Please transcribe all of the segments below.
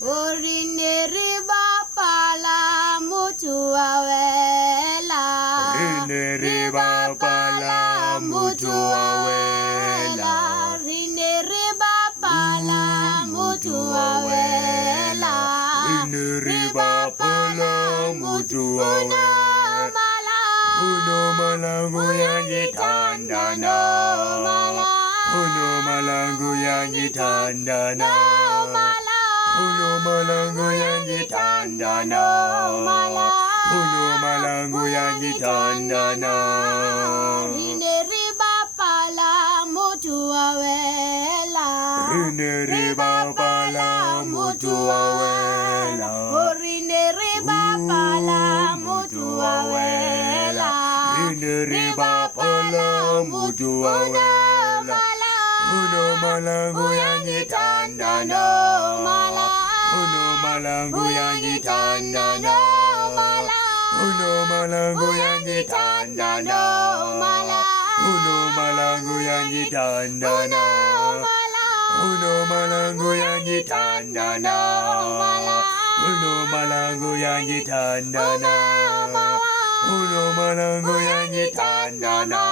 Orine riba pala mutuawela. Rine riba pala mutuawela. Rine riba pala mutuawela. Rine riba pala mutuawela. Uno malangu yangi tandana. Uno malangu yangi tandana. Uno malangu yangi tandana. Uno malangu yangi tandana. Rine riba pala mutuawela. Rine riba pala mutuawela. Rine riba pala mutuawela. Rine riba pala mutuawela. Uno malangu yangi tandana. Uno malangu yangi tandana. Uno malangu yangi tandana. Uno malangu yangi tandana. Uno malangu yangi tandana. Uno malangu yangi tandana. Uno malangu yangi tandana.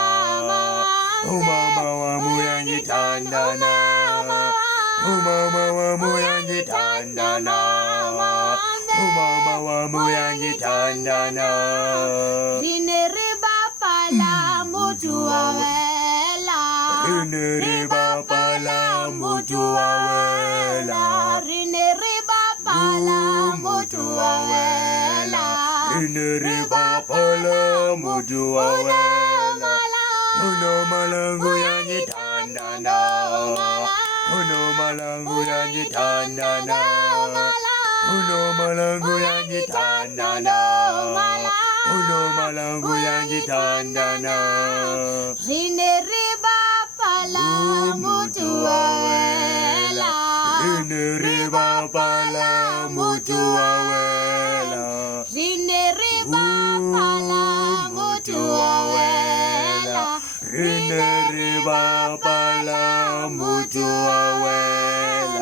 Umama wa muyangi tandana. Umama wa muyangi tandana. Umama wa muyangi tandana. Rine riba pala mutuawela. Rine riba pala mutuawela. Rine riba pala mutuawela. Rine riba pala mutuawela. Uno malangu yangi tandana. Uno malangu yangi tandana. Uno malangu yangi tandana. Uno malangu yangi tandana. Rine riba pala mutuawela. Rine riba pala mutuawela. Rine riba pala mutuawela. Rine riba pala mutuawela.